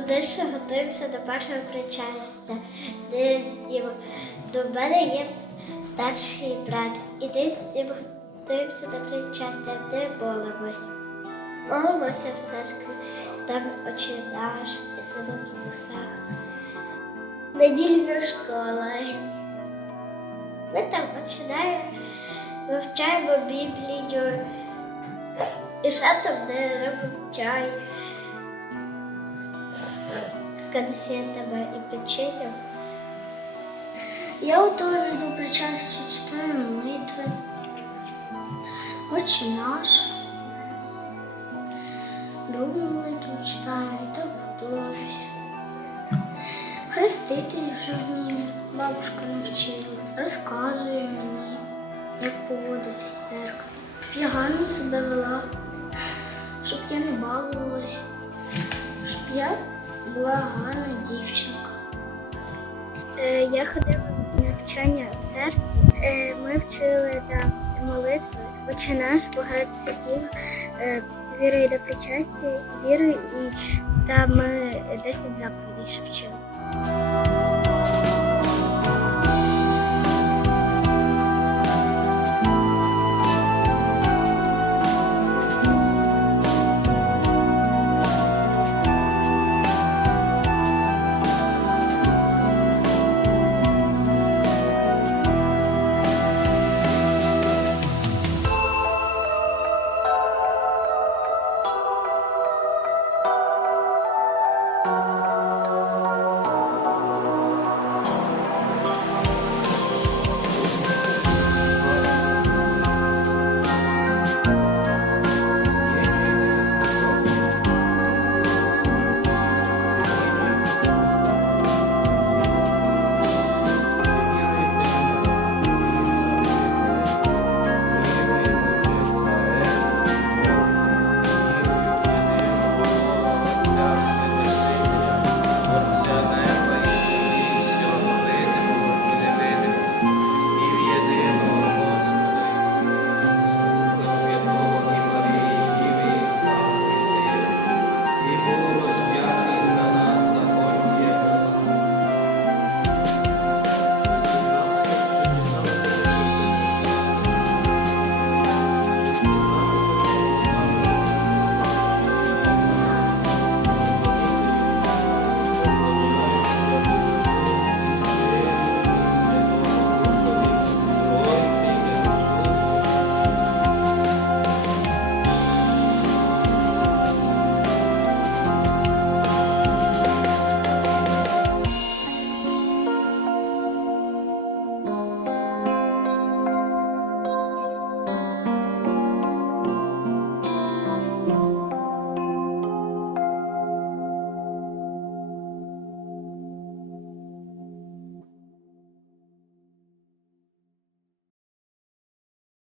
Туди ще готуємося до першого причастя, де з. До мене є старший брат. І де з Дімом готуємося до причастя, де молимось. Молимося в церкві, там очі наш і сина в небесах. Недільна школа. Ми там починаємо, вивчаємо Біблію. І ще там, де робимо чай з конфетами і печенням. Я готовлю до причастя читаю молитви. Отче наш. Другу молитву читаю і так готуюсь. Хрестити вже вмію, бабушка навчила, розказує мені, як поводитись в церкві. Я гарно себе вела, щоб я не балувалась, щоб я була гарна дівчинка. Е, я ходила на навчання в церкві. Е, ми вчили там молитви, Отче наш, багато дів, е, вірою до причастя, вірою і там ми 10 заповідей ще вчили.